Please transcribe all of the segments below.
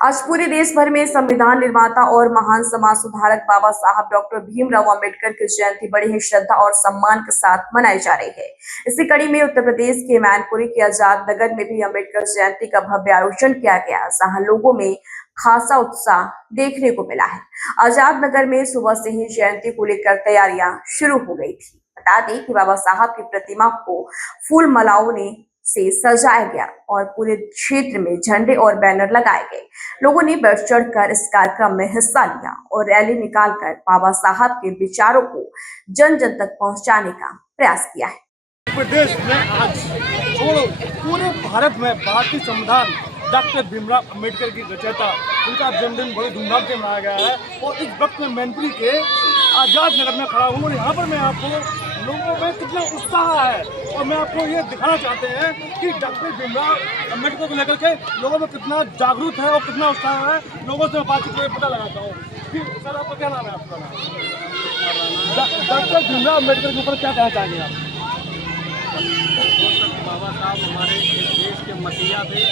आज पूरे देश भर में संविधान निर्माता और महान समाज सुधारक बाबा साहब डॉक्टर भीमराव अंबेडकर की जयंती बड़ी ही श्रद्धा और सम्मान के साथ मनाई जा रही है। इसी कड़ी में उत्तर प्रदेश के मैनपुरी के आजाद नगर में भी अंबेडकर जयंती का भव्य आयोजन किया गया, जहां लोगों में खासा उत्साह देखने को मिला है। आजाद नगर में सुबह से ही जयंती को लेकर तैयारियां शुरू हो गई थी। बता दें कि बाबा साहब की प्रतिमा को फूल मालाओं से सजाया गया और पूरे क्षेत्र में झंडे और बैनर लगाए गए। लोगों ने बढ़ चढ़कर इस कार्यक्रम में हिस्सा लिया और रैली निकालकर बाबा साहब के विचारों को जन जन तक पहुंचाने का प्रयास किया है। प्रदेश में आज छोड़ो पूरे भारत में भारतीय संविधान डॉक्टर भीमराव अंबेडकर की रचयिता उनका जन्मदिन बड़ी धूमधाम से मनाया गया है। और इस वक्त में मैनपुरी के आजाद नगर में खड़ा हूँ और यहाँ पर मैं आपको लोगों में कितना उत्साह है और मैं आपको ये दिखाना चाहते हैं कि डॉक्टर भीमराव अंबेडकर को लेकर के लोगों में कितना जागरूक है और कितना उत्साह है। लोगों से बातचीत करके पता लगाता हूँ कि सर आपका क्या नाम है? आपका नाम डॉक्टर भीमराव अंबेडकर के ऊपर क्या कहना चाहेंगे आप? बाबा साहब हमारे देश के मसीहा थे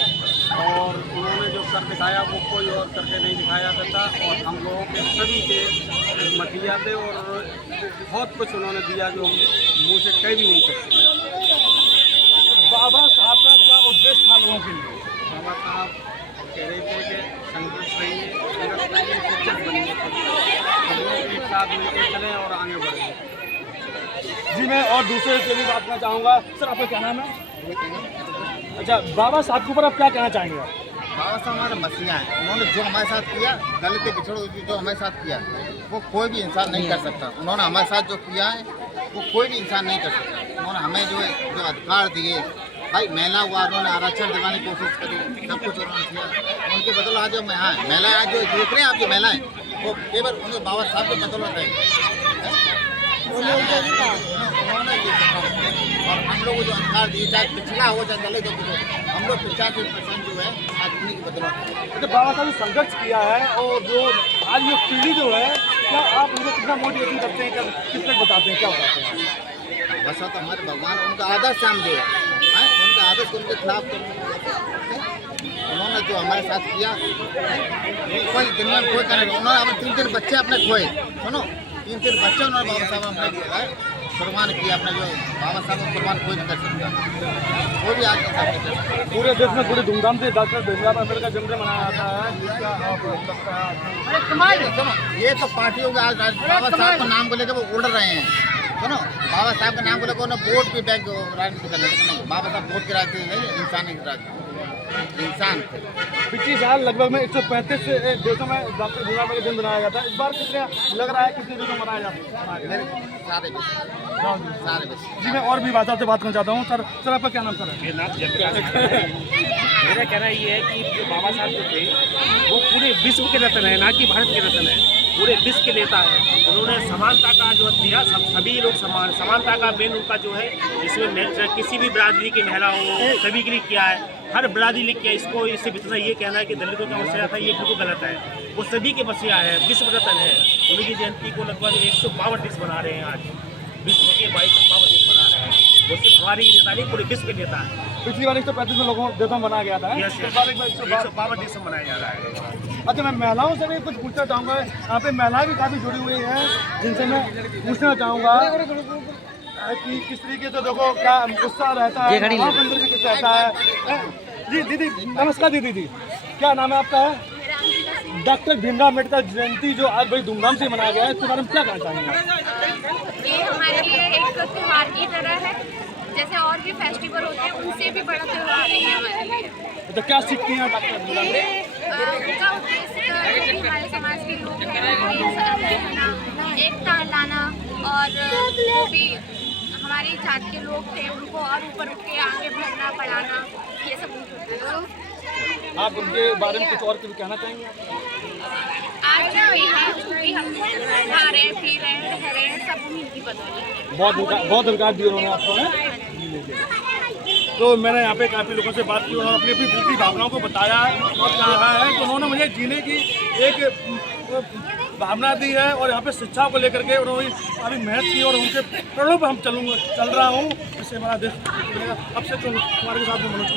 और उन्होंने जो कर दिखाया वो कोई और करके नहीं दिखाया करता और हम लोगों के सभी के मसीहा थे और बहुत कुछ उन्होंने दिया जो मुँह से कह भी नहीं सकते। बाबा साहब का क्या उद्देश्य था लोगों के लिए? बाबा साहब कह रहे थे कि संघर्ष रहिए, शिक्षक बनिए, हम लोग एक साथ मिलकर चलें और आगे बढ़ें। जी मैं और दूसरे से भी बात करना चाहूँगा। सर आपका क्या नाम है? अच्छा, बाबा साहब के ऊपर आप क्या कहना चाहेंगे? बाबा साहब हमारे मसीहा हैं। उन्होंने जो हमारे साथ किया, दलित के पिछड़ों जो हमारे साथ किया, वो कोई भी इंसान नहीं कर सकता। उन्होंने हमारे साथ जो किया है वो कोई भी इंसान नहीं कर सकता। उन्होंने हमें जो अधिकार दिए, भाई महिला हुआ उन्होंने आरक्षण दिलाने की कोशिश करी, सब कुछ उन्होंने किया। उनके बदौलत आज जो महिलाएं आज जो देख रहे हैं, आप जो महिलाएं वो केवल उनके बाबा साहब के बदौलत है। उन्होंने ये और हम लोग को जो अधिकार दिए, चाहे पिछड़ा हो चाहे दलित हो, हम लोग 50% जो है आज उन्हीं की बदौलत है। अच्छा, बाबा साहब ने संघर्ष किया है और जो आज ये पीढ़ी जो है, क्या आप उनको कितना मोटिवेशन करते हैं? किस तक बताते हैं, क्या बताते हैं? बस तो हमारे भगवान उनका आदर्श हम जो है उनका आदर्श उनके खिलाफ उन्होंने जो हमारे साथ किया, कोई दुनिया में कोई करने। उन्होंने अपने 3 बच्चे अपने खोए, सुनो 3 बच्चे उन्होंने बाबा साहब अपने कुर्बान किया। अपने जो बाबा साहब को कुर्बान कोई नहीं कर सकता, वो भी आज नहीं कर सकता। पूरे देश में पूरी धूमधाम से डॉक्टर भीमराव अंबेडकर का जन्मदिन मनाया जाता है। क्या आपको लगता है? ये तो पार्टियों के आज बाबा साहब के नाम को लेकर वो उड़ रहे हैं। सुनो, बाबा साहब के नाम को लेकर उन्हें वोट की बैंक राजनीति कर लेते नहीं। बाबा साहब वोट की राजनीति नहीं, इंसानी की राजनीति, इंसान थे। पिछले साल लगभग में 135 देशों में डॉक्टर भीमराव का जन्म मनाया जाता है। इस बार कितने लग रहा है कितने देशों में मनाया जाता है? सारे जी मैं और भी बात आपसे बात करना चाहता हूँ। सर आपका क्या नाम? सर मेरा कहना ये है कि जो बाबा साहब जो थे वो पूरे विश्व के रत्न है, ना कि भारत के रत्न है, पूरे विश्व के नेता है। उन्होंने समानता का जो दिया, सभी लोग समानता का मेन उनका जो है, इसमें किसी भी बिरादरी की महिला हो सभी के लिए किया है, हर बिरादरी लिए किया। इसको इससे इतना ये कहना है कि दलितों का मसला था, ये बिल्कुल गलत है। वो सभी के मसीहा है, विश्व रत्न है। उनकी जयंती को लगभग 152 देश बना रहे हैं। आज विश्व के 152 देश बना रहे हैं। वो सिर्फ हमारी नेता नहीं, पूरे विश्व के नेता है। पिछली बार 135 लोगों देशों में बनाया गया था। 152 देश में मनाया जा रहा है। अच्छा, मैं महिलाओं से भी कुछ पूछना चाहूँगा। यहाँ पे महिलाएं भी काफ़ी जुड़ी हुई हैं, जिनसे मैं पूछना चाहूँगा कि किस तरीके से देखो क्या गुस्सा रहता है, अंदर भी किस रहता है। जी दीदी नमस्कार। दीदी क्या नाम है आपका? डॉक्टर भीमराव अम्बेडकर जयंती जो आज बड़ी धूमधाम से मनाया गया है, इसके बारे में क्या कहना चाहेंगे? ये हमारे लिए एक त्योहार की तरह है, जैसे और भी फेस्टिवल होते हैं उनसे भी बड़ा त्योहार है हमारे लिए। तो क्या सीखती हैं डॉक्टर भीमराव? उनका उद्देश्य हमारे समाज के लोग हैं, एकता लाना और जो भी हमारी जात के लोग थे उनको और ऊपर उठ के आगे बढ़ना, पढ़ाना, ये सब। आप उनके बारे में कुछ और कुछ कहना चाहेंगे? आज भी हम खा रहे हैं, पी रहे हैं, रह रहे हैं, सब उन्हीं की बदौलत। बहुत अधिकार दिए उन्होंने आपको है। तो मैंने यहाँ पे काफ़ी लोगों से बात की, उन्होंने अपनी अपनी दिल की भावनाओं को बताया और कहा है कि उन्होंने मुझे जीने की एक भावना दी है और यहाँ पे शिक्षा को लेकर के उन्होंने काफ़ी मेहनत की और उनके प्रणों पर हम चल रहा हूँ। इससे हमारा देश अब से तो हमारे साथ में मनोज